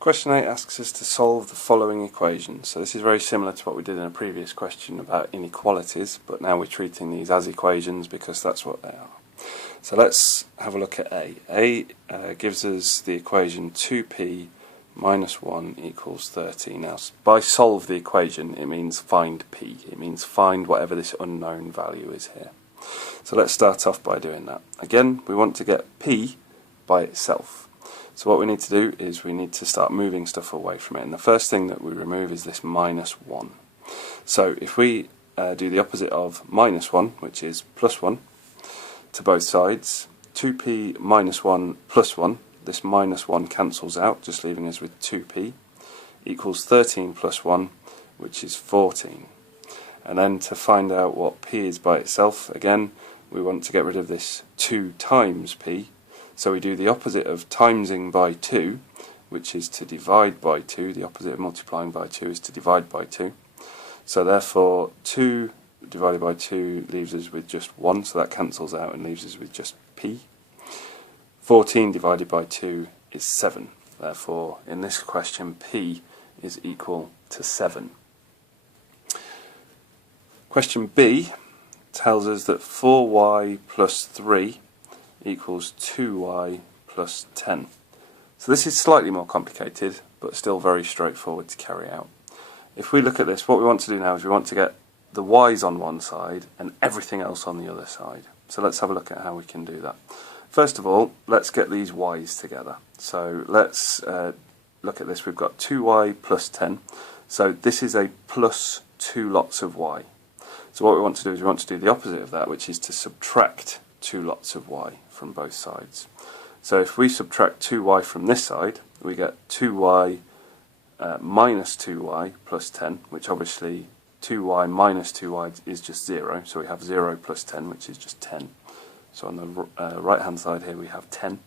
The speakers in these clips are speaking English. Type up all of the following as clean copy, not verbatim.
Question 8 asks us to solve the following equation. So this is very similar to what we did in a previous question about inequalities, but now we're treating these as equations because that's what they are. So let's have a look at A. A gives us the equation 2p minus 1 equals 30. Now, by solve the equation, it means find p. It means find whatever this unknown value is here. So let's start off by doing that. Again, we want to get p by itself. So what we need to do is we need to start moving stuff away from it. And the first thing that we remove is this minus 1. So if we do the opposite of minus 1, which is plus 1, to both sides, 2p minus 1 plus 1, this minus 1 cancels out, just leaving us with 2p, equals 13 plus 1, which is 14. And then to find out what p is by itself, again, we want to get rid of this 2 times p. So we do the opposite of timesing by 2, which is to divide by 2. The opposite of multiplying by 2 is to divide by 2. So therefore 2 divided by 2 leaves us with just 1, so that cancels out and leaves us with just p. 14 divided by 2 is 7. Therefore, in this question, p is equal to 7. Question B tells us that 4y plus 3 equals 2y plus 10. So this is slightly more complicated, but still very straightforward to carry out. If we look at this, what we want to do now is we want to get the y's on one side and everything else on the other side. So let's have a look at how we can do that. First of all, let's get these y's together. So let's look at this. We've got 2y plus 10. So this is a plus 2 lots of y. So what we want to do is we want to do the opposite of that, which is to subtract 2 lots of y from both sides. So if we subtract 2y from this side, we get 2y minus 2y plus 10, which obviously 2y minus 2y is just 0, so we have 0 plus 10, which is just 10. So on the right hand side here we have 10.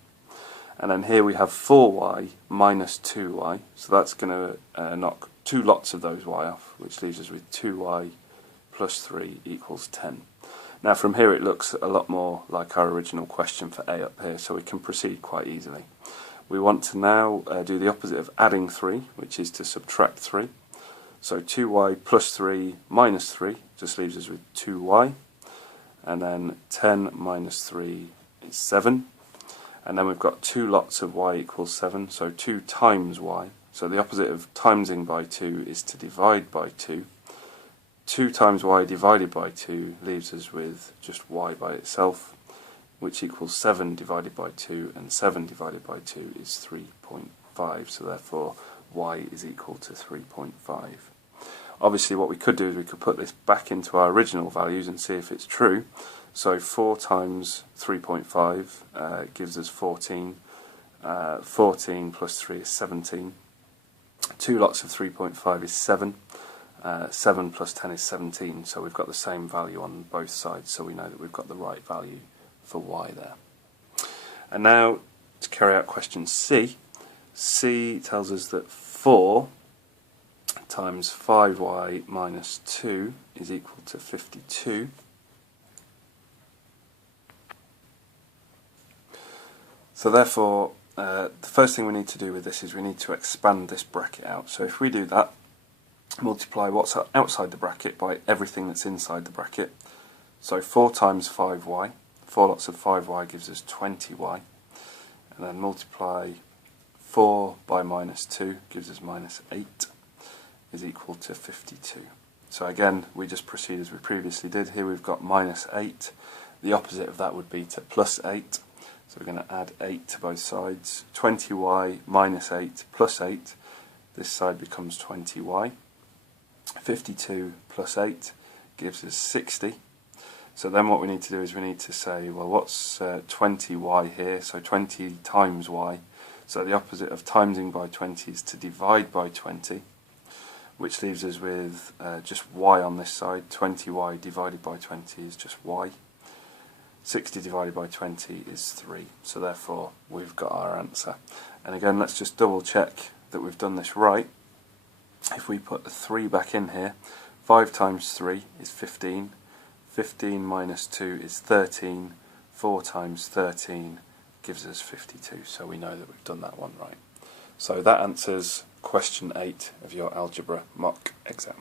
And then here we have 4y minus 2y, so that's going to knock 2 lots of those y off, which leaves us with 2y plus 3 equals 10. Now from here it looks a lot more like our original question for A up here, so we can proceed quite easily. We want to now do the opposite of adding 3, which is to subtract 3. So 2y plus 3 minus 3 just leaves us with 2y, and then 10 minus 3 is 7, and then we've got 2 lots of y equals 7, so 2 times y. So the opposite of timesing by 2 is to divide by 2. 2 times y divided by 2 leaves us with just y by itself, which equals 7 divided by 2, and 7 divided by 2 is 3.5, so therefore y is equal to 3.5. Obviously what we could do is we could put this back into our original values and see if it's true. So 4 times 3.5 gives us 14. 14 plus 3 is 17. 2 lots of 3.5 is 7. 7 plus 10 is 17, so we've got the same value on both sides, so we know that we've got the right value for y there. And now to carry out question C. C tells us that 4 times 5y minus 2 is equal to 52. So therefore, the first thing we need to do with this is we need to expand this bracket out. So if we do that, multiply what's outside the bracket by everything that's inside the bracket. So 4 times 5y, 4 lots of 5y gives us 20y, and then multiply 4 by minus 2 gives us minus 8, is equal to 52. So again, we just proceed as we previously did. Here we've got minus 8. The opposite of that would be to plus 8. So we're going to add 8 to both sides. 20y minus 8 plus 8. This side becomes 20y. 52 plus 8 gives us 60. So then what we need to do is we need to say, well, what's 20y here? So 20 times y. So the opposite of timesing by 20 is to divide by 20, which leaves us with just y on this side. 20y divided by 20 is just y. 60 divided by 20 is 3. So therefore we've got our answer. And again, let's just double check that we've done this right. If we put the 3 back in here, 5 times 3 is 15. 15 minus 2 is 13. 4 times 13 gives us 52. So we know that we've done that one right. So that answers question 8 of your algebra mock exam.